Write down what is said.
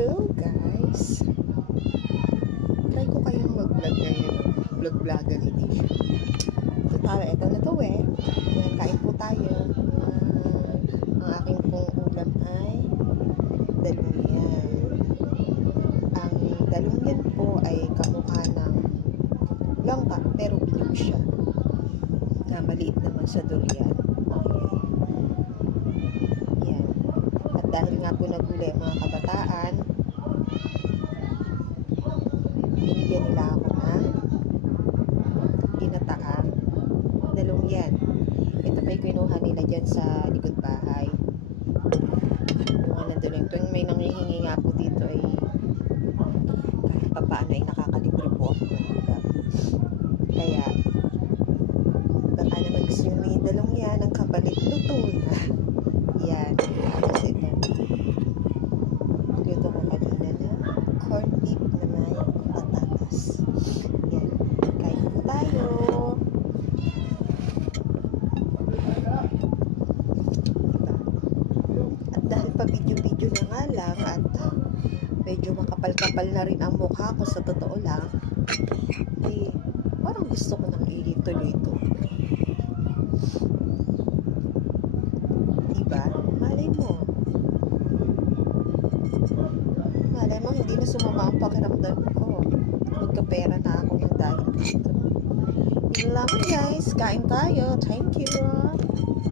Hello guys! Try ko kayong mag-vlog ngayon. Vlog-vlogger edition. Total, eto na to eh. Ayan, kain po tayo. Ang aking pong ulam ay dalungyan. Ang dalungyan po ay kamukha ng langka pero bilog siya. Na maliit naman sa durian. Yan. At dahil nga po nagulay mga kabataan, binigyan nila ako ng ginataang dalungyan. Ito pa yung kinuha nila dyan sa likod bahay. Yung mga nandun. Tuwing may nanghihingi nga po dito ay kahit pa paano ay nakakalibre po ako ng ulam. Kaya baka naman gusto nyo may dalungyan ang kapalit luto na. Yan. Tapos ito. Luto ko kanina na corned beef na may patatas. Yan. Kain po tayo. Diba? At dahil pa video-video na nga lang at medyo makapal-kapal na rin ang mukha ko sa totoo lang, eh, parang gusto ko nang ituloy ito. Diba? Malay mo. Malay mo, hindi na sumama ang pakiramdam ko. Magkapera na ako ng dahil dito. Yun lang guys. Kain tayo. Thank you.